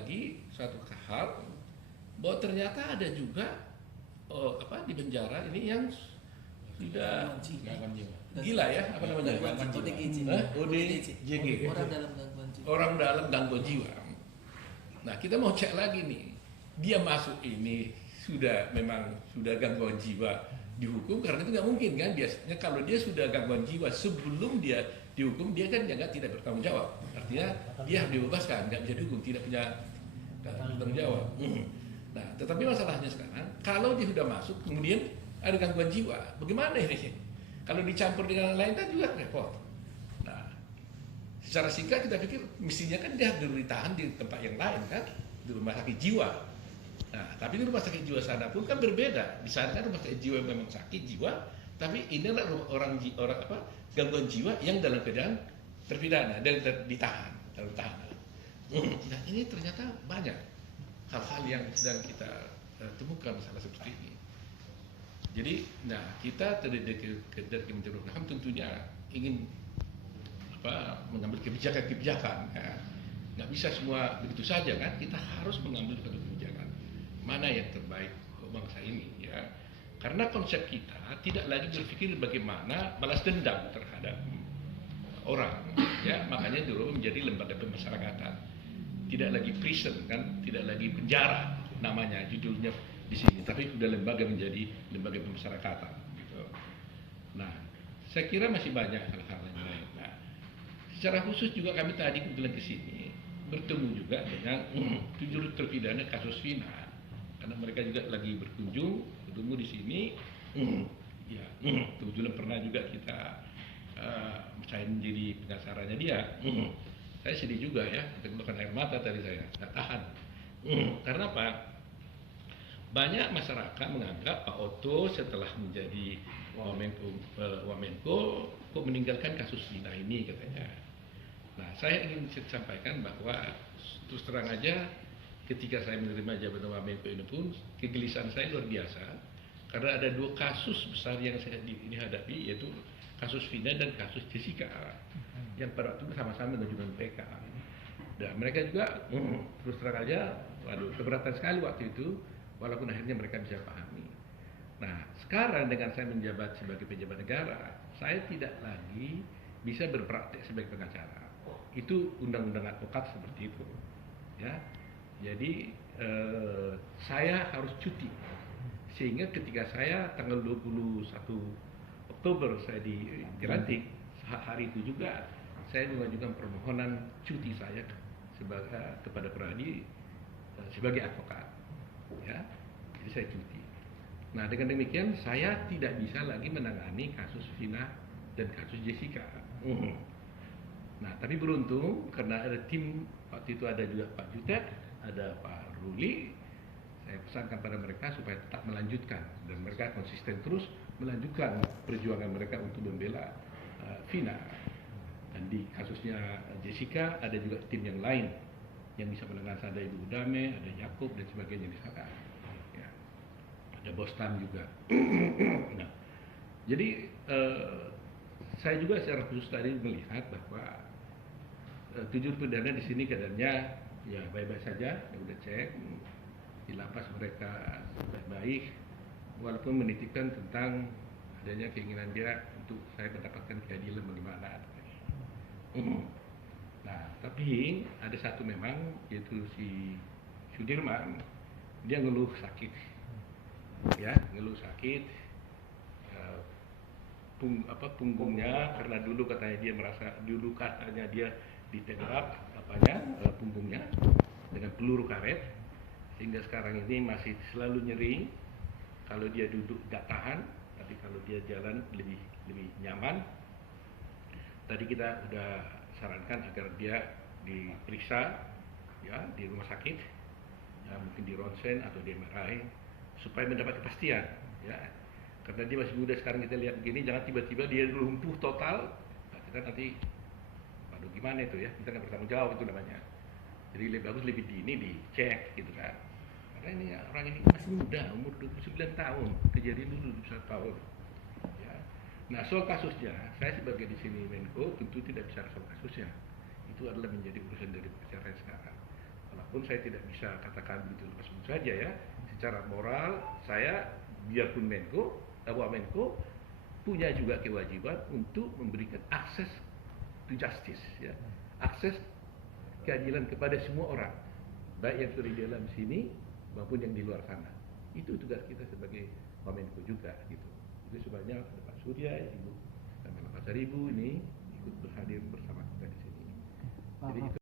lagi suatu hal bahwa ternyata ada juga di penjara ini yang sudah gila ya, apa namanya? ODGJ. Orang dalam gangguan jiwa. Nah, kita mau cek lagi nih. Dia masuk ini memang sudah gangguan jiwa dihukum, karena itu nggak mungkin kan. Biasanya kalau dia sudah gangguan jiwa sebelum dia dihukum, dia kan tidak bertanggung jawab. Artinya dia harus dibebaskan, nggak bisa dihukum, tidak punya tanggung jawab. Nah, tetapi masalahnya sekarang, kalau dia sudah masuk, kemudian ada gangguan jiwa, bagaimana ini? Kalau dicampur dengan yang lain kan juga repot. Nah, secara singkat kita pikir mestinya kan dia harus ditahan di tempat yang lain kan, di rumah sakit jiwa. Nah, tapi di rumah sakit jiwa sana pun kan berbeda. Di sana kan rumah sakit jiwa memang sakit jiwa, tapi ini adalah orang gangguan jiwa yang dalam keadaan terpidana dan ditahan dalam tahanan. Nah, ini ternyata banyak hal-hal yang sedang kita temukan masalah seperti ini. Jadi, kita dari Kementerian Hukum dan HAM tentunya ingin mengambil kebijakan-kebijakan. Ya. Nggak bisa semua begitu saja kan? Kita harus mengambil satu kebijakan mana yang terbaik untuk bangsa ini. Ya. Karena konsep kita tidak lagi berpikir bagaimana balas dendam terhadap orang. Ya, makanya dulu menjadi lembaga pemasyarakatan. Tidak lagi prison kan, tidak lagi penjara namanya judulnya di sini, tapi sudah lembaga menjadi lembaga pemasyarakatan. Gitu. Nah, saya kira masih banyak hal-hal yang lain. Nah, secara khusus juga kami tadi kebetulan ke sini bertemu juga dengan 7 terpidana kasus Vina, karena mereka juga lagi berkunjung, bertemu di sini. Ya, kebetulan pernah juga saya menjadi pengacaranya dia. Saya sedih juga ya, keluarkan air mata tadi saya, nggak tahan. Karena apa? Banyak masyarakat menganggap Pak Otto setelah menjadi Wamenko kok meninggalkan kasus Vina ini katanya. Nah, saya ingin sampaikan bahwa terus terang aja ketika saya menerima jabatan Wamenko ini pun kegelisahan saya luar biasa, karena ada 2 kasus besar yang saya ini hadapi, yaitu kasus Vina dan kasus Jessica, yang pada waktu itu sama-sama mengajukan PK. Dan mereka juga terus terang aja, keberatan sekali waktu itu, walaupun akhirnya mereka bisa pahami. Nah, sekarang dengan saya menjabat sebagai pejabat negara, saya tidak lagi bisa berpraktek sebagai pengacara. Itu undang-undang advokat seperti itu. Ya, jadi saya harus cuti. Sehingga ketika saya tanggal 21 Oktober saya dilantik, hari itu juga saya mengajukan permohonan cuti saya kepada Pradi sebagai advokat. Ya, jadi saya cuti. Nah, dengan demikian saya tidak bisa lagi menangani kasus Vina dan kasus Jessica. Nah, tapi beruntung karena ada tim waktu itu, ada juga Pak Jutet, ada Pak Ruli. Saya pesankan pada mereka supaya tetap melanjutkan, dan mereka konsisten terus melanjutkan perjuangan mereka untuk membela Vina. Dan di kasusnya Jessica ada juga tim yang lain yang bisa menangani, ada Ibu Udame, ada Yakub dan sebagainya di sana. Ya. Ada Bostan juga. Nah, jadi saya juga secara khusus tadi melihat bahwa 7 pidana di sini keadaannya ya baik-baik saja, ya udah cek di lapas mereka baik-baik, walaupun menitipkan tentang adanya keinginan dia untuk saya mendapatkan keadilan bagaimana. Nah, tapi ada satu memang, yaitu si Sudirman, dia ngeluh sakit, ya ngeluh sakit punggungnya, karena dulu katanya dia merasa ditembak punggungnya dengan peluru karet, sehingga sekarang ini masih selalu nyeri. Kalau dia duduk nggak tahan, tapi kalau dia jalan lebih nyaman. Tadi kita udah sarankan agar dia diperiksa ya di rumah sakit, ya mungkin di ronsen atau di MRI, supaya mendapat kepastian ya. Karena dia masih muda sekarang, kita lihat begini, jangan tiba-tiba dia lumpuh total. Nah, kita nanti waduh gimana itu ya, kita nggak bertanggung jawab itu namanya. Jadi lebih bagus lebih dini dicek gitu kan. Karena ini orang ini masih muda, umur 29 tahun, kejadian dulu 21 tahun. Ya. Nah, soal kasusnya, saya sebagai di sini Menko tentu tidak bicara soal kasusnya. Itu adalah menjadi urusan dari pengacara sekarang. Kalau pun saya tidak bisa katakan begitu langsung saja ya. Secara moral saya biarpun Wamenko punya juga kewajiban untuk memberikan akses to justice ya. Akses keadilan kepada semua orang, baik yang sudah di dalam sini maupun yang di luar sana. Itu tugas kita sebagai Wamenko juga gitu. Itu sebabnya ada Pak Surya, Ibu Kamala Pasaribu ini ikut berhadir bersama kita di sini. Jadi itu